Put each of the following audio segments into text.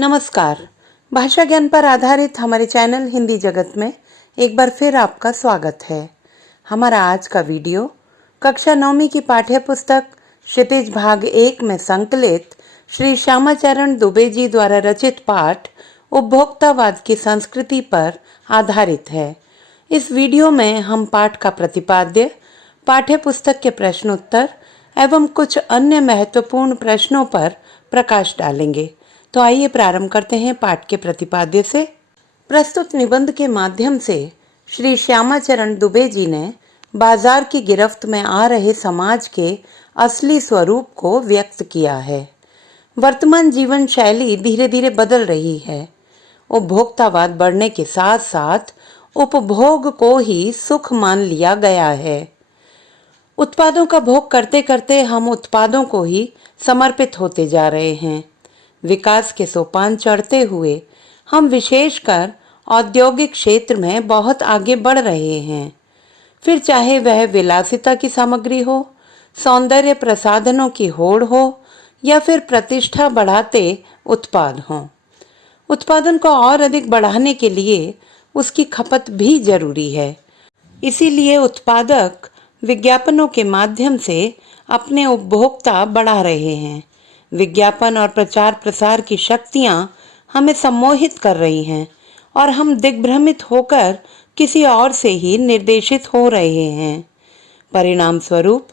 नमस्कार। भाषा ज्ञान पर आधारित हमारे चैनल हिंदी जगत में एक बार फिर आपका स्वागत है। हमारा आज का वीडियो कक्षा 9वीं की पाठ्य पुस्तक क्षितिज भाग 1 में संकलित श्री श्यामाचरण दुबे जी द्वारा रचित पाठ उपभोक्तावाद की संस्कृति पर आधारित है। इस वीडियो में हम पाठ का प्रतिपाद्य, पाठ्य पुस्तक के प्रश्नोत्तर एवं कुछ अन्य महत्वपूर्ण प्रश्नों पर प्रकाश डालेंगे। तो आइए प्रारंभ करते हैं पाठ के प्रतिपाद्य से। प्रस्तुत निबंध के माध्यम से श्री श्यामाचरण दुबे जी ने बाजार की गिरफ्त में आ रहे समाज के असली स्वरूप को व्यक्त किया है। वर्तमान जीवन शैली धीरे धीरे बदल रही है। उपभोक्तावाद बढ़ने के साथ साथ उपभोग को ही सुख मान लिया गया है। उत्पादों का भोग करते करते हम उत्पादों को ही समर्पित होते जा रहे हैं। विकास के सोपान चढ़ते हुए हम विशेषकर औद्योगिक क्षेत्र में बहुत आगे बढ़ रहे हैं। फिर चाहे वह विलासिता की सामग्री हो, सौंदर्य प्रसाधनों की होड़ हो या फिर प्रतिष्ठा बढ़ाते उत्पाद हों। उत्पादन को और अधिक बढ़ाने के लिए उसकी खपत भी जरूरी है। इसीलिए उत्पादक विज्ञापनों के माध्यम से अपने उपभोक्ता बढ़ा रहे हैं। विज्ञापन और प्रचार प्रसार की शक्तियां हमें सम्मोहित कर रही हैं और हम दिग्भ्रमित होकर किसी और से ही निर्देशित हो रहे हैं। परिणाम स्वरूप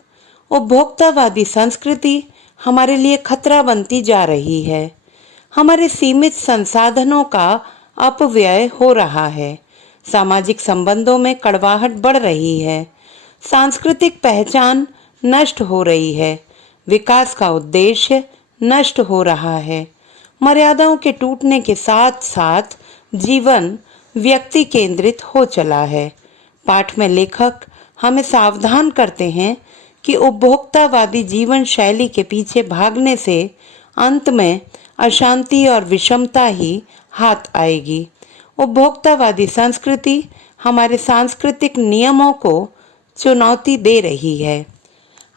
उपभोक्तावादी संस्कृति हमारे लिए खतरा बनती जा रही है। हमारे सीमित संसाधनों का अपव्यय हो रहा है। सामाजिक संबंधों में कड़वाहट बढ़ रही है। सांस्कृतिक पहचान नष्ट हो रही है। विकास का उद्देश्य नष्ट हो रहा है। मर्यादाओं के टूटने के साथ साथ जीवन व्यक्ति केंद्रित हो चला है। पाठ में लेखक हमें सावधान करते हैं कि उपभोक्तावादी जीवन शैली के पीछे भागने से अंत में अशांति और विषमता ही हाथ आएगी। उपभोक्तावादी संस्कृति हमारे सांस्कृतिक नियमों को चुनौती दे रही है।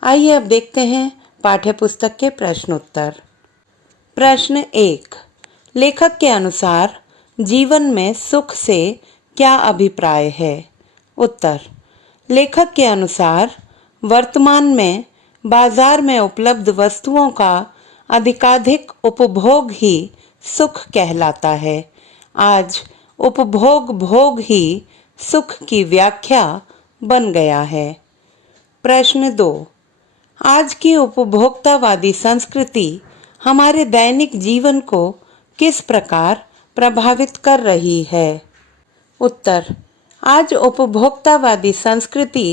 आइए अब देखते हैं पाठ्य पुस्तक के प्रश्नोत्तर। प्रश्न 1। लेखक के अनुसार जीवन में सुख से क्या अभिप्राय है? उत्तर। लेखक के अनुसार वर्तमान में बाजार में उपलब्ध वस्तुओं का अधिकाधिक उपभोग ही सुख कहलाता है। आज उपभोग भोग ही सुख की व्याख्या बन गया है। प्रश्न 2। आज की उपभोक्तावादी संस्कृति हमारे दैनिक जीवन को किस प्रकार प्रभावित कर रही है? उत्तर। आज उपभोक्तावादी संस्कृति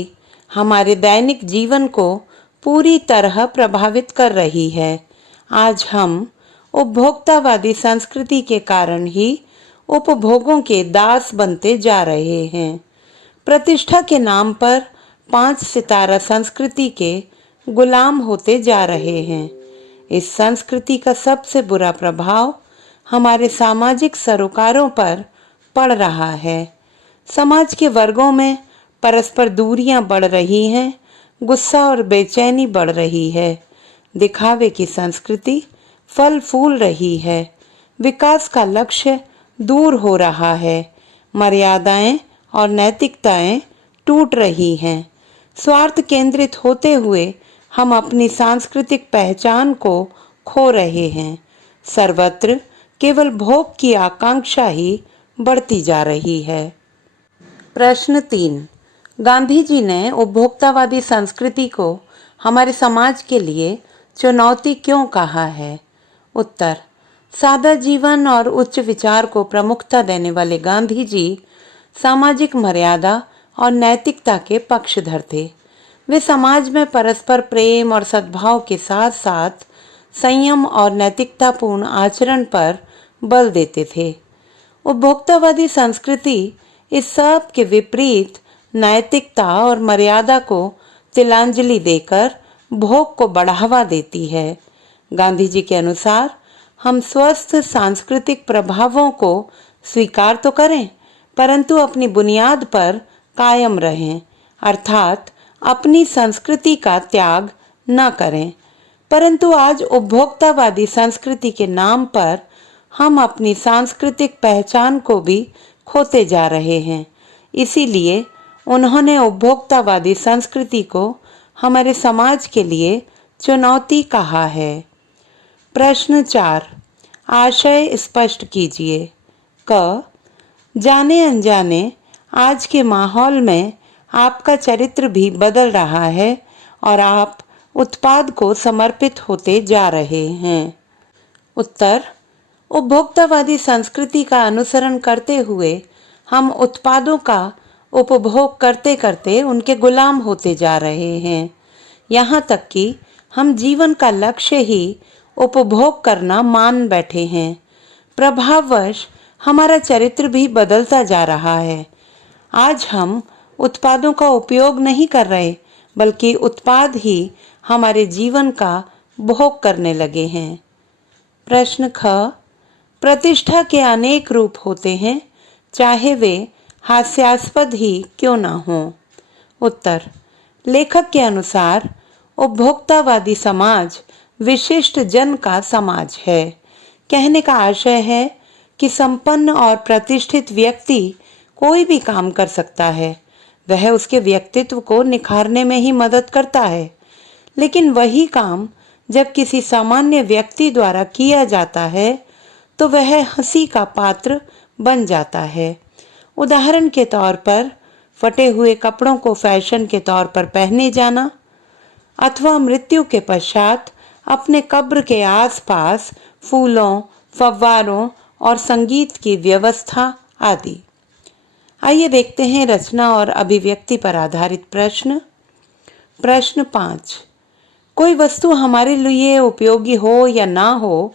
हमारे दैनिक जीवन को पूरी तरह प्रभावित कर रही है। आज हम उपभोक्तावादी संस्कृति के कारण ही उपभोगों के दास बनते जा रहे हैं। प्रतिष्ठा के नाम पर 5 सितारा संस्कृति के गुलाम होते जा रहे हैं। इस संस्कृति का सबसे बुरा प्रभाव हमारे सामाजिक सरोकारों पर पड़ रहा है। समाज के वर्गों में परस्पर दूरियां बढ़ रही हैं, गुस्सा और बेचैनी बढ़ रही है। दिखावे की संस्कृति फल फूल रही है। विकास का लक्ष्य दूर हो रहा है। मर्यादाएं और नैतिकताएं टूट रही हैं। स्वार्थ केंद्रित होते हुए हम अपनी सांस्कृतिक पहचान को खो रहे हैं। सर्वत्र केवल भोग की आकांक्षा ही बढ़ती जा रही है। प्रश्न 3। गांधी जी ने उपभोक्तावादी संस्कृति को हमारे समाज के लिए चुनौती क्यों कहा है? उत्तर। सादा जीवन और उच्च विचार को प्रमुखता देने वाले गांधी जी सामाजिक मर्यादा और नैतिकता के पक्षधर थे। वे समाज में परस्पर प्रेम और सद्भाव के साथ साथ संयम और नैतिकतापूर्ण आचरण पर बल देते थे। उपभोक्तावादी संस्कृति इस सब के विपरीत नैतिकता और मर्यादा को तिलांजलि देकर भोग को बढ़ावा देती है। गांधी जी के अनुसार हम स्वस्थ सांस्कृतिक प्रभावों को स्वीकार तो करें, परंतु अपनी बुनियाद पर कायम रहें, अर्थात अपनी संस्कृति का त्याग न करें। परंतु आज उपभोक्तावादी संस्कृति के नाम पर हम अपनी सांस्कृतिक पहचान को भी खोते जा रहे हैं। इसीलिए उन्होंने उपभोक्तावादी संस्कृति को हमारे समाज के लिए चुनौती कहा है। प्रश्न 4, आशय स्पष्ट कीजिए। क, जाने अनजाने आज के माहौल में आपका चरित्र भी बदल रहा है और आप उत्पाद को समर्पित होते जा रहे हैं। उत्तर, उपभोक्तावादी संस्कृति का अनुसरण करते हुए हम उत्पादों का उपभोग करते करते उनके गुलाम होते जा रहे हैं। यहाँ तक कि हम जीवन का लक्ष्य ही उपभोग करना मान बैठे हैं। प्रभाववश हमारा चरित्र भी बदलता जा रहा है। आज हम उत्पादों का उपयोग नहीं कर रहे, बल्कि उत्पाद ही हमारे जीवन का भोग करने लगे हैं। प्रश्न ख, प्रतिष्ठा के अनेक रूप होते हैं, चाहे वे हास्यास्पद ही क्यों ना हो। उत्तर, लेखक के अनुसार उपभोक्तावादी समाज विशिष्ट जन का समाज है। कहने का आशय है कि संपन्न और प्रतिष्ठित व्यक्ति कोई भी काम कर सकता है, वह उसके व्यक्तित्व को निखारने में ही मदद करता है। लेकिन वही काम जब किसी सामान्य व्यक्ति द्वारा किया जाता है तो वह हंसी का पात्र बन जाता है। उदाहरण के तौर पर फटे हुए कपड़ों को फैशन के तौर पर पहने जाना, अथवा मृत्यु के पश्चात अपने कब्र के आसपास फूलों, फव्वारों और संगीत की व्यवस्था आदि। आइए देखते हैं रचना और अभिव्यक्ति पर आधारित प्रश्न। प्रश्न 5, कोई वस्तु हमारे लिए उपयोगी हो या ना हो,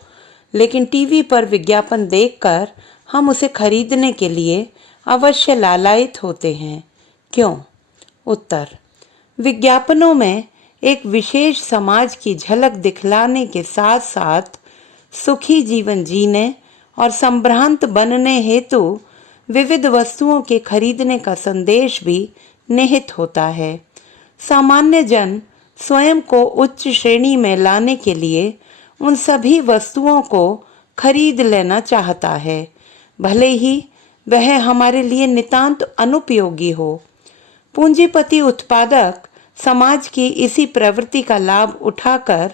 लेकिन टीवी पर विज्ञापन देखकर हम उसे खरीदने के लिए अवश्य लालायित होते हैं, क्यों? उत्तर, विज्ञापनों में एक विशेष समाज की झलक दिखलाने के साथ साथ सुखी जीवन जीने और संभ्रांत बनने हेतु विविध वस्तुओं के खरीदने का संदेश भी निहित होता है। सामान्य जन स्वयं को उच्च श्रेणी में लाने के लिए उन सभी वस्तुओं को खरीद लेना चाहता है, भले ही वह हमारे लिए नितांत अनुपयोगी हो। पूंजीपति उत्पादक समाज की इसी प्रवृत्ति का लाभ उठाकर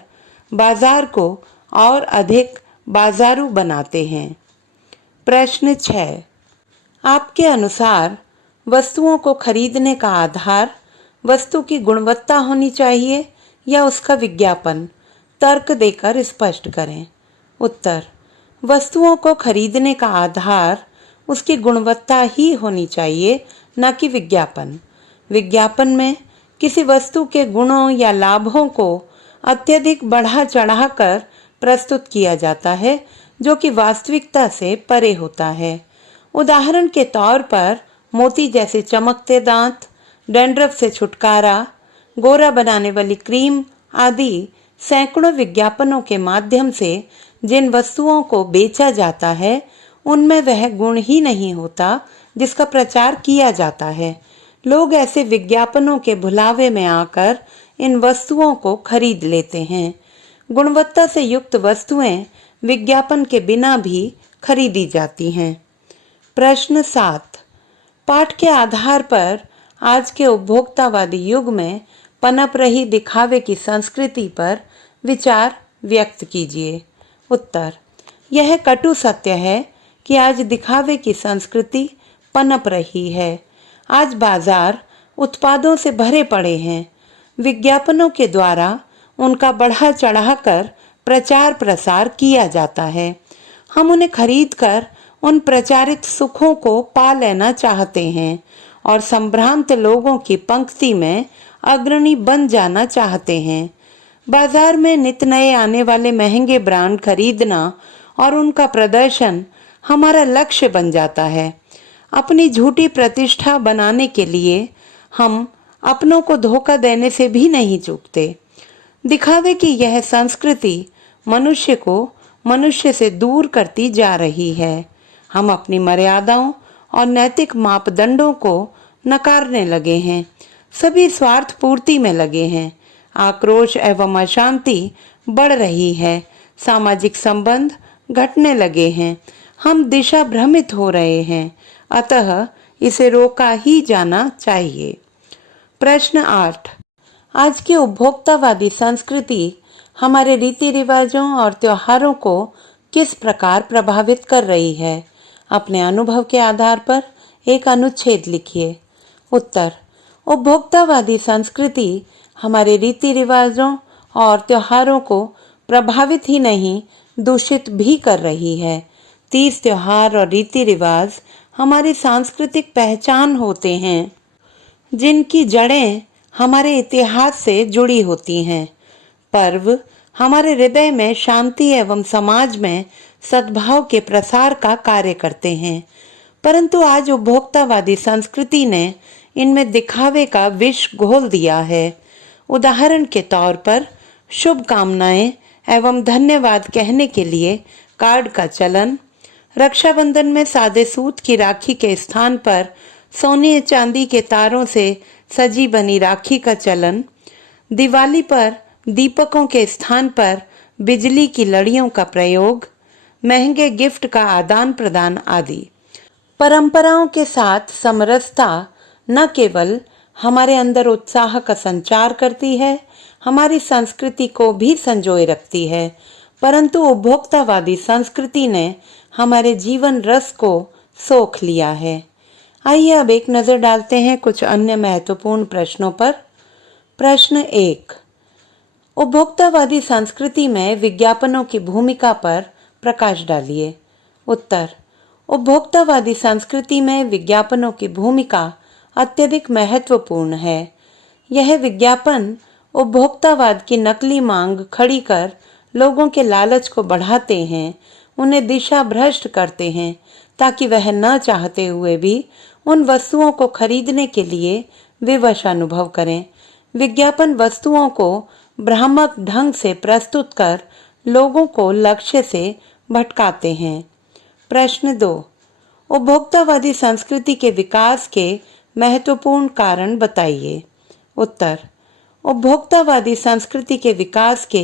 बाजार को और अधिक बाजारू बनाते हैं। प्रश्न 6, आपके अनुसार वस्तुओं को खरीदने का आधार वस्तु की गुणवत्ता होनी चाहिए या उसका विज्ञापन? तर्क देकर स्पष्ट करें। उत्तर, वस्तुओं को खरीदने का आधार उसकी गुणवत्ता ही होनी चाहिए, न कि विज्ञापन। विज्ञापन में किसी वस्तु के गुणों या लाभों को अत्यधिक बढ़ा चढ़ाकर प्रस्तुत किया जाता है, जो कि वास्तविकता से परे होता है। उदाहरण के तौर पर मोती जैसे चमकते दांत, डैंड्रफ से छुटकारा, गोरा बनाने वाली क्रीम आदि सैकड़ों विज्ञापनों के माध्यम से जिन वस्तुओं को बेचा जाता है, उनमें वह गुण ही नहीं होता जिसका प्रचार किया जाता है। लोग ऐसे विज्ञापनों के भुलावे में आकर इन वस्तुओं को खरीद लेते हैं। गुणवत्ता से युक्त वस्तुएं विज्ञापन के बिना भी खरीदी जाती हैं। प्रश्न 7, पाठ के आधार पर आज के उपभोक्तावादी युग में पनप रही दिखावे की संस्कृति पर विचार व्यक्त कीजिए। उत्तर, यह कटु सत्य है कि आज दिखावे की संस्कृति पनप रही है। आज बाजार उत्पादों से भरे पड़े हैं। विज्ञापनों के द्वारा उनका बढ़ा चढ़ाकर प्रचार प्रसार किया जाता है। हम उन्हें खरीदकर उन प्रचारित सुखों को पा लेना चाहते हैं और संभ्रांत लोगों की पंक्ति में अग्रणी बन जाना चाहते हैं। बाजार में नित नए आने वाले महंगे ब्रांड खरीदना और उनका प्रदर्शन हमारा लक्ष्य बन जाता है। अपनी झूठी प्रतिष्ठा बनाने के लिए हम अपनों को धोखा देने से भी नहीं चूकते। दिखावे की यह संस्कृति मनुष्य को मनुष्य से दूर करती जा रही है। हम अपनी मर्यादाओं और नैतिक मापदंडों को नकारने लगे हैं। सभी स्वार्थ पूर्ति में लगे हैं। आक्रोश एवं अशांति बढ़ रही है। सामाजिक संबंध घटने लगे हैं। हम दिशा भ्रमित हो रहे हैं, अतः इसे रोका ही जाना चाहिए। प्रश्न 8। आज की उपभोक्तावादी संस्कृति हमारे रीति रिवाजों और त्योहारों को किस प्रकार प्रभावित कर रही है? अपने अनुभव के आधार पर एक अनुच्छेद लिखिए। उत्तर। उपभोक्तावादी संस्कृति हमारे रीति रिवाजों और त्योहारों को प्रभावित ही नहीं, दूषित भी कर रही है। 30 त्योहार और रीति रिवाज हमारी सांस्कृतिक पहचान होते हैं, जिनकी जड़ें हमारे इतिहास से जुड़ी होती हैं। पर्व हमारे हृदय में शांति एवं समाज में सद्भाव के प्रसार का कार्य करते हैं, परंतु आज उपभोक्तावादी संस्कृति ने इनमें दिखावे का विष घोल दिया है। उदाहरण के तौर पर शुभकामनाएं एवं धन्यवाद कहने के लिए कार्ड का चलन, रक्षाबंधन में सादे सूत की राखी के स्थान पर सोने चांदी के तारों से सजी बनी राखी का चलन, दिवाली पर दीपकों के स्थान पर बिजली की लड़ियों का प्रयोग, महंगे गिफ्ट का आदान प्रदान आदि। परंपराओं के साथ समरसता न केवल हमारे अंदर उत्साह का संचार करती है, हमारी संस्कृति को भी संजोए रखती है, परंतु उपभोक्तावादी संस्कृति ने हमारे जीवन रस को सोख लिया है। आइए अब एक नजर डालते हैं कुछ अन्य महत्वपूर्ण प्रश्नों पर। प्रश्न 1। उपभोक्तावादी संस्कृति में विज्ञापनों की भूमिका पर प्रकाश डालिए। उत्तर। उपभोक्तावादी संस्कृति में विज्ञापनों की भूमिका अत्यधिक महत्वपूर्ण है। यह विज्ञापन उपभोक्तावाद की नकली मांग खड़ी कर लोगों के लालच को बढ़ाते हैं, उन्हें दिशा भ्रष्ट करते हैं, ताकि वह न चाहते हुए भी उन वस्तुओं को खरीदने के लिए विवश अनुभव करें। विज्ञापन वस्तुओं को भ्रामक ढंग से प्रस्तुत कर लोगों को लक्ष्य से भटकाते हैं। प्रश्न 2। उपभोक्तावादी संस्कृति के विकास के महत्वपूर्ण कारण बताइए। उत्तर। उपभोक्तावादी संस्कृति के विकास के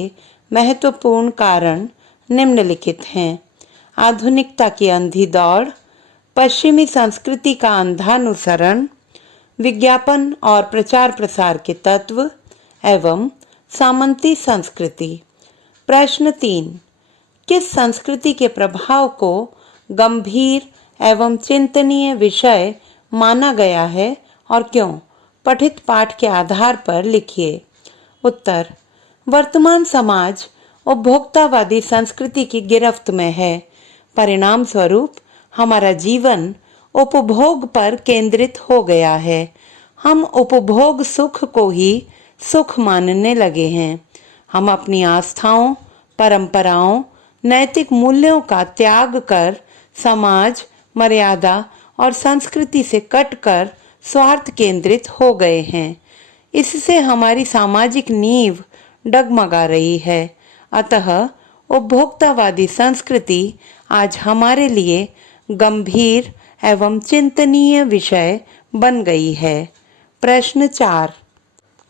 महत्वपूर्ण कारण निम्नलिखित हैं। आधुनिकता की अंधी दौड़, पश्चिमी संस्कृति का अंधानुसरण, विज्ञापन और प्रचार प्रसार के तत्व एवं सामंती संस्कृति। प्रश्न 3। किस संस्कृति के प्रभाव को गंभीर एवं चिंतनीय विषय माना गया है और क्यों? पठित पाठ के आधार पर लिखिए। उत्तर। वर्तमान समाज उपभोक्तावादी संस्कृति की गिरफ्त में है। परिणाम स्वरूप हमारा जीवन उपभोग पर केंद्रित हो गया है। हम उपभोग सुख को ही सुख मानने लगे हैं। हम अपनी आस्थाओं, परंपराओं, नैतिक मूल्यों का त्याग कर समाज, मर्यादा और संस्कृति से कटकर स्वार्थ केंद्रित हो गए हैं। इससे हमारी सामाजिक नींव डगमगा रही है। अतः उपभोक्तावादी संस्कृति आज हमारे लिए गंभीर एवं चिंतनीय विषय बन गई है। प्रश्न 4।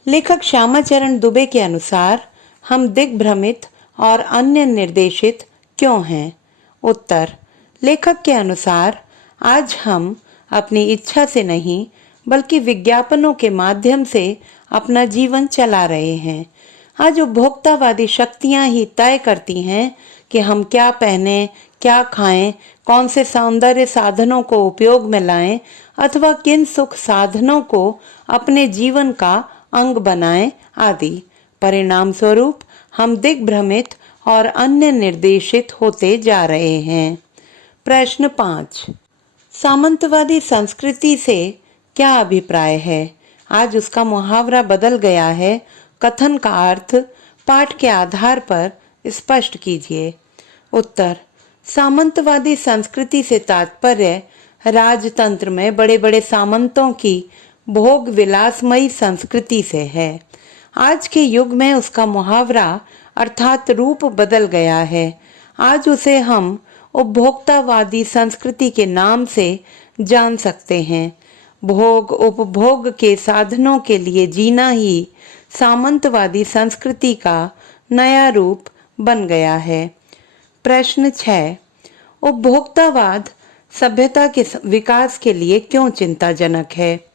लेखक श्यामाचरण दुबे के अनुसार हम दिग्भ्रमित और अन्य निर्देशित क्यों हैं? उत्तर। लेखक के अनुसार आज हम अपनी इच्छा से नहीं बल्कि विज्ञापनों के माध्यम से अपना जीवन चला रहे हैं। आज उपभोक्तावादी शक्तियां ही तय करती हैं कि हम क्या पहने, क्या खाएं, कौन से सौंदर्य साधनों को उपयोग में लाएं अथवा किन सुख साधनों को अपने जीवन का अंग बनाएं आदि। परिणाम स्वरूप हम दिग्भ्रमित और अन्य निर्देशित होते जा रहे हैं। प्रश्न 5। सामंतवादी संस्कृति से क्या अभिप्राय है? आज उसका मुहावरा बदल गया है। कथन का अर्थ पाठ के आधार पर स्पष्ट कीजिए। उत्तर। सामंतवादी संस्कृति से तात्पर्य राजतंत्र में बड़े बड़े सामंतों की भोग विलासमयी संस्कृति से है। आज के युग में उसका मुहावरा अर्थात रूप बदल गया है। आज उसे हम उपभोक्तावादी संस्कृति के नाम से जान सकते हैं। भोग उपभोग के साधनों के लिए जीना ही सामंतवादी संस्कृति का नया रूप बन गया है। प्रश्न 6। उपभोक्तावाद सभ्यता के विकास के लिए क्यों चिंताजनक है?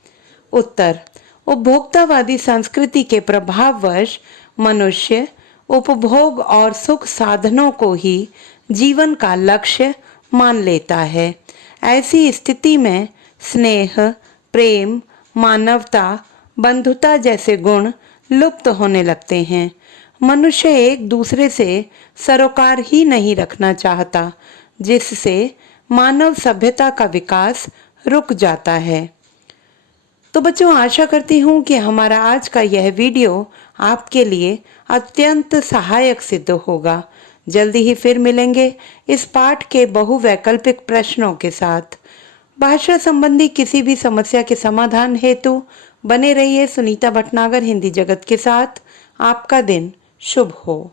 उत्तर, उपभोक्तावादी संस्कृति के प्रभाववश मनुष्य उपभोग और सुख साधनों को ही जीवन का लक्ष्य मान लेता है। ऐसी स्थिति में स्नेह, प्रेम, मानवता, बंधुता जैसे गुण लुप्त होने लगते हैं। मनुष्य एक दूसरे से सरोकार ही नहीं रखना चाहता, जिससे मानव सभ्यता का विकास रुक जाता है। तो बच्चों, आशा करती हूँ कि हमारा आज का यह वीडियो आपके लिए अत्यंत सहायक सिद्ध होगा। जल्दी ही फिर मिलेंगे इस पाठ के बहुवैकल्पिक प्रश्नों के साथ। भाषा संबंधी किसी भी समस्या के समाधान हेतु बने रहिए सुनीता भटनागर हिंदी जगत के साथ। आपका दिन शुभ हो।